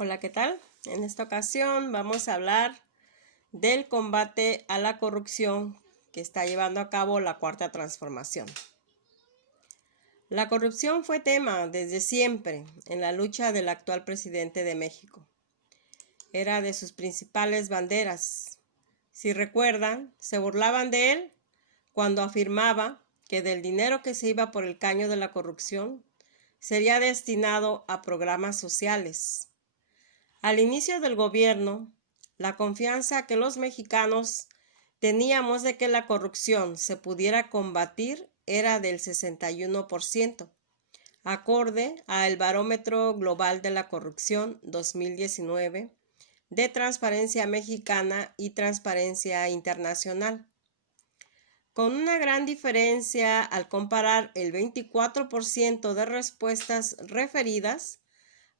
Hola, ¿qué tal? En esta ocasión vamos a hablar del combate a la corrupción que está llevando a cabo la Cuarta Transformación. La corrupción fue tema desde siempre en la lucha del actual presidente de México. Era de sus principales banderas. Si recuerdan, se burlaban de él cuando afirmaba que del dinero que se iba por el caño de la corrupción sería destinado a programas sociales. Al inicio del gobierno, la confianza que los mexicanos teníamos de que la corrupción se pudiera combatir era del 61%, acorde al Barómetro Global de la Corrupción 2019 de Transparencia Mexicana y Transparencia Internacional. Con una gran diferencia al comparar el 24% de respuestas referidas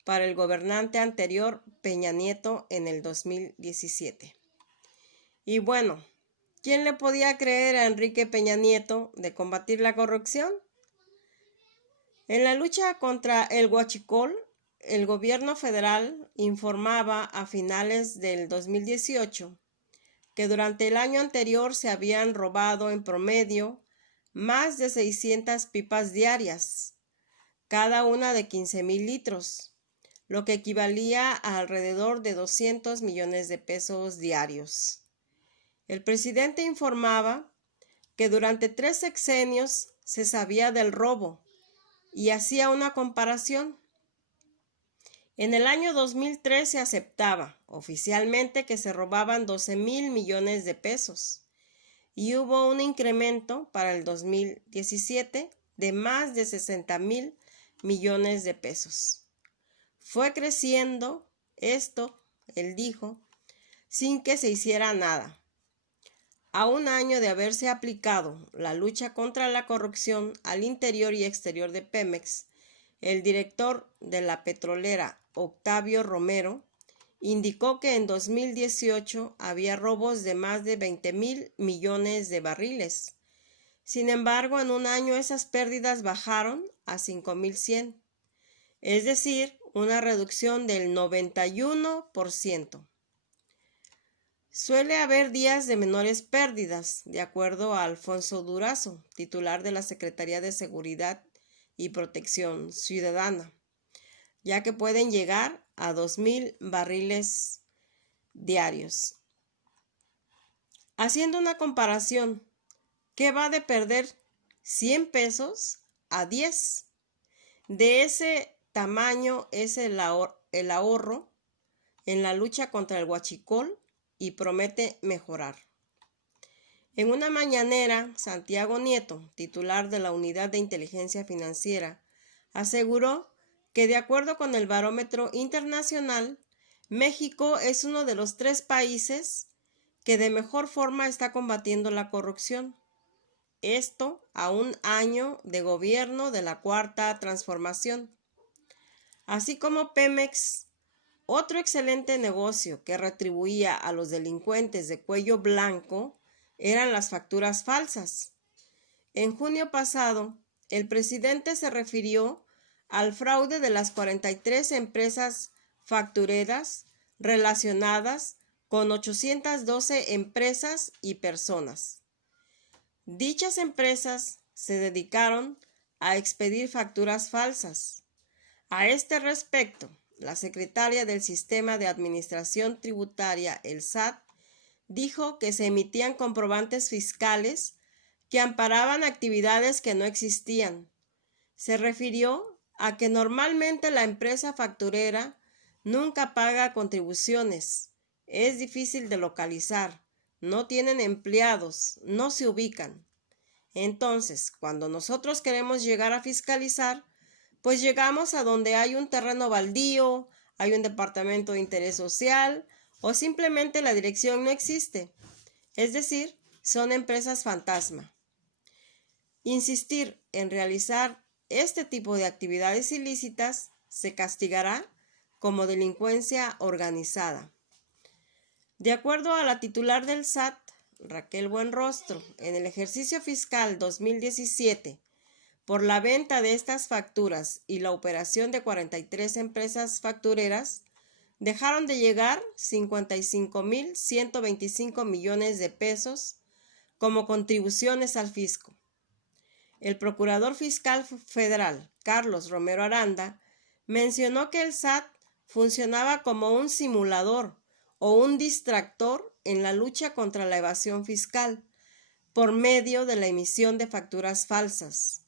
para el gobernante anterior, Peña Nieto, en el 2017. Y bueno, ¿quién le podía creer a Enrique Peña Nieto de combatir la corrupción? En la lucha contra el huachicol, el gobierno federal informaba a finales del 2018 que durante el año anterior se habían robado en promedio más de 600 pipas diarias, cada una de 15,000 litros, lo que equivalía a alrededor de 200 millones de pesos diarios. El presidente informaba que durante 3 sexenios se sabía del robo y hacía una comparación. En el año 2003 se aceptaba oficialmente que se robaban 12,000 millones de pesos y hubo un incremento para el 2017 de más de 60,000 millones de pesos. Fue creciendo esto, él dijo, sin que se hiciera nada. A un año de haberse aplicado la lucha contra la corrupción al interior y exterior de Pemex, el director de la petrolera, Octavio Romero, indicó que en 2018 había robos de más de 20,000 millones de barriles. Sin embargo, en un año esas pérdidas bajaron a 5,100, es decir, una reducción del 91%. Suele haber días de menores pérdidas, de acuerdo a Alfonso Durazo, titular de la Secretaría de Seguridad y Protección Ciudadana, ya que pueden llegar a 2,000 barriles diarios. Haciendo una comparación, ¿qué va de perder 100 pesos a 10? De ese tamaño es el ahorro en la lucha contra el huachicol y promete mejorar. En una mañanera, Santiago Nieto, titular de la Unidad de Inteligencia Financiera, aseguró que de acuerdo con el Barómetro Internacional, México es uno de los 3 países que de mejor forma está combatiendo la corrupción. Esto a un año de gobierno de la Cuarta Transformación. Así como Pemex, otro excelente negocio que retribuía a los delincuentes de cuello blanco eran las facturas falsas. En junio pasado, el presidente se refirió al fraude de las 43 empresas factureras relacionadas con 812 empresas y personas. Dichas empresas se dedicaron a expedir facturas falsas. A este respecto, la secretaria del Sistema de Administración Tributaria, el SAT, dijo que se emitían comprobantes fiscales que amparaban actividades que no existían. Se refirió a que normalmente la empresa facturera nunca paga contribuciones, es difícil de localizar, no tienen empleados, no se ubican. Entonces, cuando nosotros queremos llegar a fiscalizar, pues llegamos a donde hay un terreno baldío, hay un departamento de interés social o simplemente la dirección no existe. Es decir, son empresas fantasma. Insistir en realizar este tipo de actividades ilícitas se castigará como delincuencia organizada. De acuerdo a la titular del SAT, Raquel Buenrostro, en el ejercicio fiscal 2017, por la venta de estas facturas y la operación de 43 empresas factureras, dejaron de llegar 55.125 millones de pesos como contribuciones al fisco. El procurador fiscal federal, Carlos Romero Aranda, mencionó que el SAT funcionaba como un simulador o un distractor en la lucha contra la evasión fiscal por medio de la emisión de facturas falsas.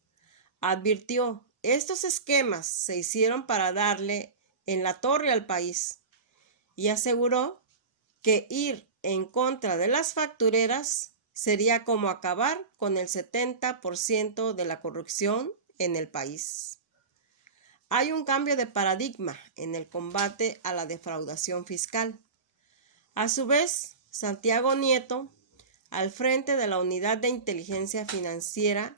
Advirtió, estos esquemas se hicieron para darle en la torre al país, y aseguró que ir en contra de las factureras sería como acabar con el 70% de la corrupción en el país. Hay un cambio de paradigma en el combate a la defraudación fiscal. A su vez, Santiago Nieto, al frente de la Unidad de Inteligencia Financiera,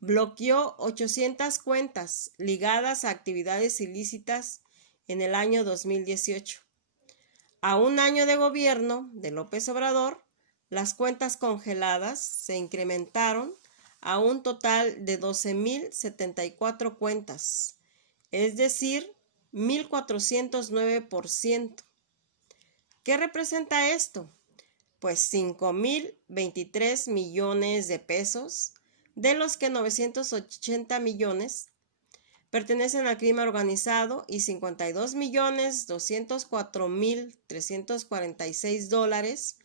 bloqueó 800 cuentas ligadas a actividades ilícitas en el año 2018. A un año de gobierno de López Obrador, las cuentas congeladas se incrementaron a un total de 12.074 cuentas, es decir, 1.409%. ¿Qué representa esto? Pues 5.023 millones de pesos, de los que 980 millones pertenecen al crimen organizado y 52.204.346 dólares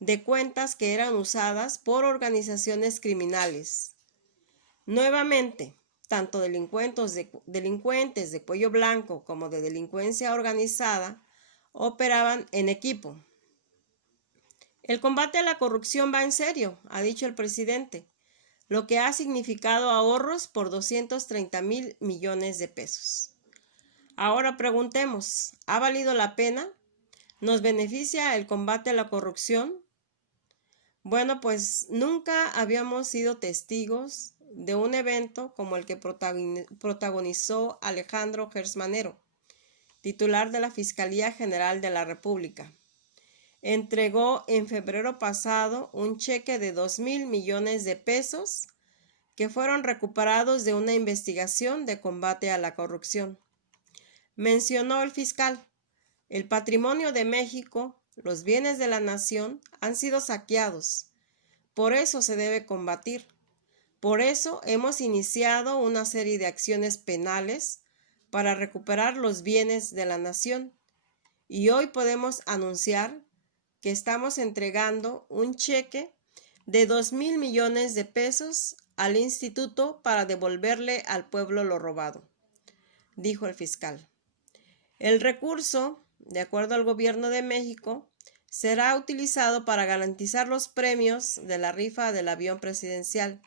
de cuentas que eran usadas por organizaciones criminales. Nuevamente, tanto delincuentes de cuello blanco como de delincuencia organizada operaban en equipo. El combate a la corrupción va en serio, ha dicho el presidente, lo que ha significado ahorros por 230.000 millones de pesos. Ahora preguntemos, ¿ha valido la pena? ¿Nos beneficia el combate a la corrupción? Bueno, pues nunca habíamos sido testigos de un evento como el que protagonizó Alejandro Gertz Manero, titular de la Fiscalía General de la República. Entregó en febrero pasado un cheque de 2.000 millones de pesos que fueron recuperados de una investigación de combate a la corrupción. Mencionó el fiscal, el patrimonio de México, los bienes de la nación han sido saqueados. Por eso se debe combatir. Por eso hemos iniciado una serie de acciones penales para recuperar los bienes de la nación. Y hoy podemos anunciar que estamos entregando un cheque de 2.000 millones de pesos al instituto para devolverle al pueblo lo robado, dijo el fiscal. El recurso, de acuerdo al gobierno de México, será utilizado para garantizar los premios de la rifa del avión presidencial.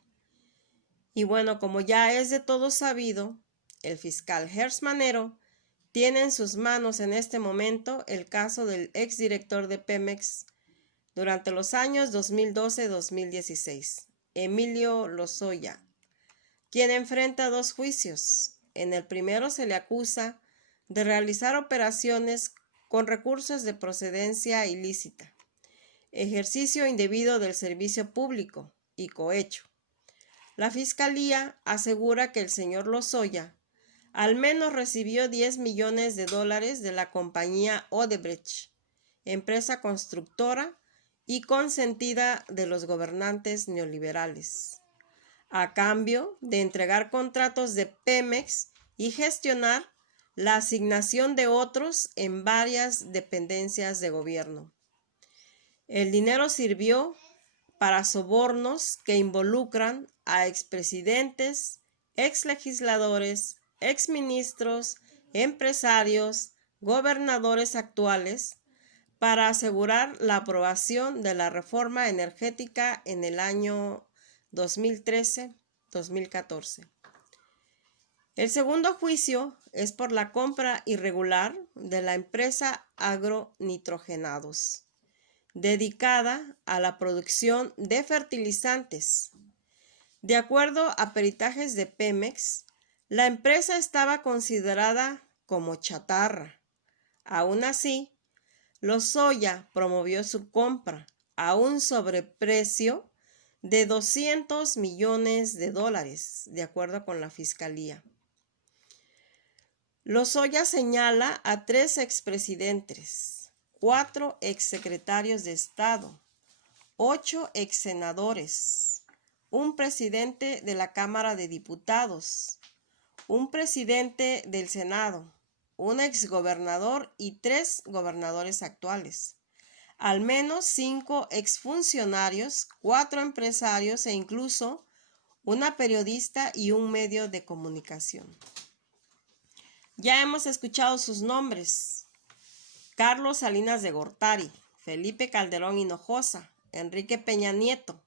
Y bueno, como ya es de todo sabido, el fiscal Gertz Manero tiene en sus manos en este momento el caso del exdirector de Pemex durante los años 2012-2016, Emilio Lozoya, quien enfrenta 2 juicios. En el primero se le acusa de realizar operaciones con recursos de procedencia ilícita, ejercicio indebido del servicio público y cohecho. La Fiscalía asegura que el señor Lozoya al menos recibió 10 millones de dólares de la compañía Odebrecht, empresa constructora y consentida de los gobernantes neoliberales, a cambio de entregar contratos de Pemex y gestionar la asignación de otros en varias dependencias de gobierno. El dinero sirvió para sobornos que involucran a expresidentes, exlegisladores, exministros, empresarios, gobernadores actuales, para asegurar la aprobación de la reforma energética en el año 2013-2014. El segundo juicio es por la compra irregular de la empresa Agronitrogenados, dedicada a la producción de fertilizantes. De acuerdo a peritajes de Pemex, la empresa estaba considerada como chatarra. Aún así, Lozoya promovió su compra a un sobreprecio de 200 millones de dólares, de acuerdo con la Fiscalía. Lozoya señala a 3 expresidentes, 4 exsecretarios de Estado, 8 exsenadores, un presidente de la Cámara de Diputados, un presidente del Senado, un exgobernador y 3 gobernadores actuales, al menos 5 exfuncionarios, 4 empresarios e incluso una periodista y un medio de comunicación. Ya hemos escuchado sus nombres: Carlos Salinas de Gortari, Felipe Calderón Hinojosa, Enrique Peña Nieto,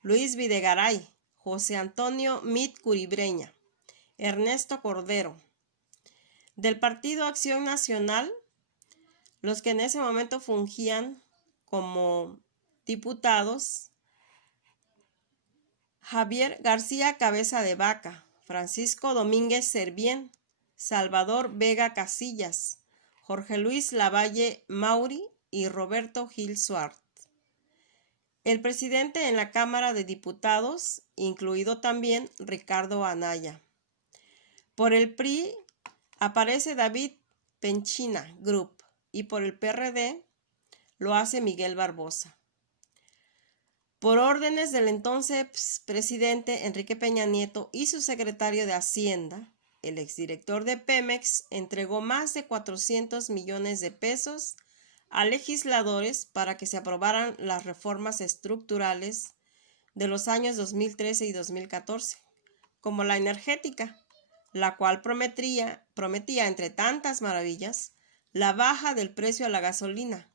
Luis Videgaray, José Antonio Mit Curibreña, Ernesto Cordero. Del Partido Acción Nacional, los que en ese momento fungían como diputados: Javier García Cabeza de Vaca, Francisco Domínguez Servién, Salvador Vega Casillas, Jorge Luis Lavalle Mauri y Roberto Gil Suart. El presidente en la Cámara de Diputados, incluido también Ricardo Anaya. Por el PRI aparece David Penchina Group y por el PRD lo hace Miguel Barbosa. Por órdenes del entonces presidente Enrique Peña Nieto y su secretario de Hacienda, el exdirector de Pemex entregó más de 400 millones de pesos a legisladores para que se aprobaran las reformas estructurales de los años 2013 y 2014, como la energética, la cual prometía, entre tantas maravillas, la baja del precio a la gasolina.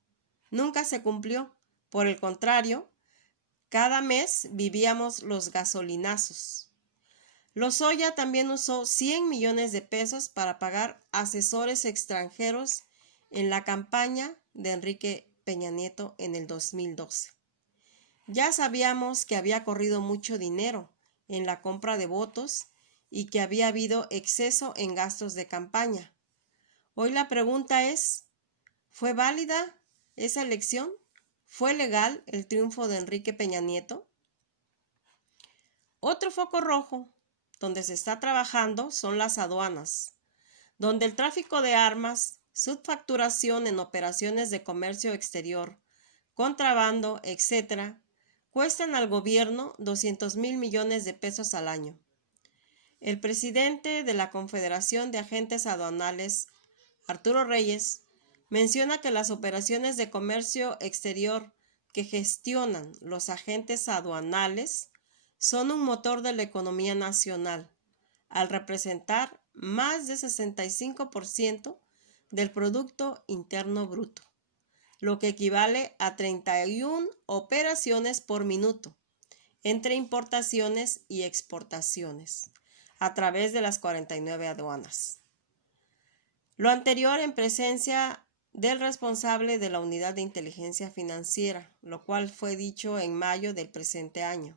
Nunca se cumplió. Por el contrario, cada mes vivíamos los gasolinazos. Lozoya también usó 100 millones de pesos para pagar asesores extranjeros en la campaña de Enrique Peña Nieto en el 2012. Ya sabíamos que había corrido mucho dinero en la compra de votos y que había habido exceso en gastos de campaña. Hoy la pregunta es: ¿fue válida esa elección? ¿Fue legal el triunfo de Enrique Peña Nieto? Otro foco rojo donde se está trabajando son las aduanas, donde el tráfico de armas, subfacturación en operaciones de comercio exterior, contrabando, etc., cuestan al gobierno 200,000 millones de pesos al año. El presidente de la Confederación de Agentes Aduanales, Arturo Reyes, menciona que las operaciones de comercio exterior que gestionan los agentes aduanales son un motor de la economía nacional, al representar más de 65% del Producto Interno Bruto, lo que equivale a 31 operaciones por minuto entre importaciones y exportaciones, a través de las 49 aduanas. Lo anterior en presencia del responsable de la Unidad de Inteligencia Financiera, lo cual fue dicho en mayo del presente año.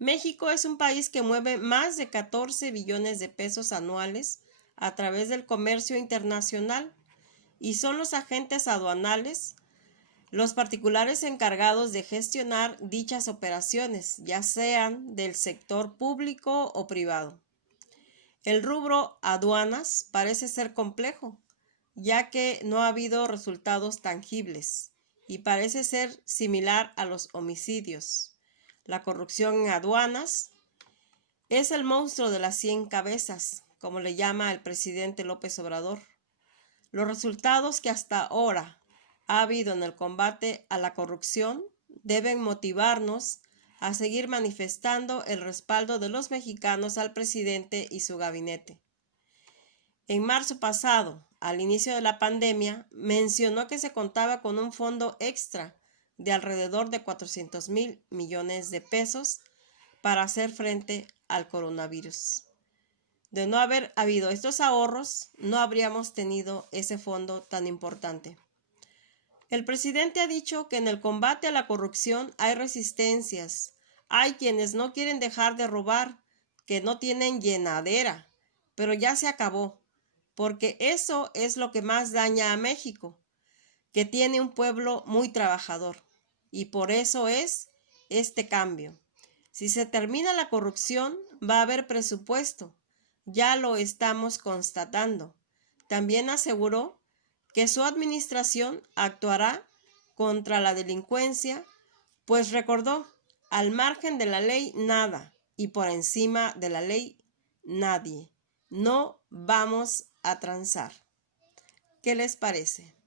México es un país que mueve más de 14 billones de pesos anuales a través del comercio internacional y son los agentes aduanales los particulares encargados de gestionar dichas operaciones, ya sean del sector público o privado. El rubro aduanas parece ser complejo, ya que no ha habido resultados tangibles y parece ser similar a los homicidios. La corrupción en aduanas es el monstruo de las 100 cabezas, como le llama el presidente López Obrador. Los resultados que hasta ahora ha habido en el combate a la corrupción deben motivarnos a seguir manifestando el respaldo de los mexicanos al presidente y su gabinete. En marzo pasado, al inicio de la pandemia, mencionó que se contaba con un fondo extra de alrededor de 400,000 millones de pesos para hacer frente al coronavirus. De no haber habido estos ahorros, no habríamos tenido ese fondo tan importante. El presidente ha dicho que en el combate a la corrupción hay resistencias, hay quienes no quieren dejar de robar, que no tienen llenadera, pero ya se acabó, porque eso es lo que más daña a México, que tiene un pueblo muy trabajador, y por eso es este cambio. Si se termina la corrupción, va a haber presupuesto, ya lo estamos constatando. También aseguró que su administración actuará contra la delincuencia, pues recordó, al margen de la ley nada y por encima de la ley nadie. No vamos a transar. ¿Qué les parece?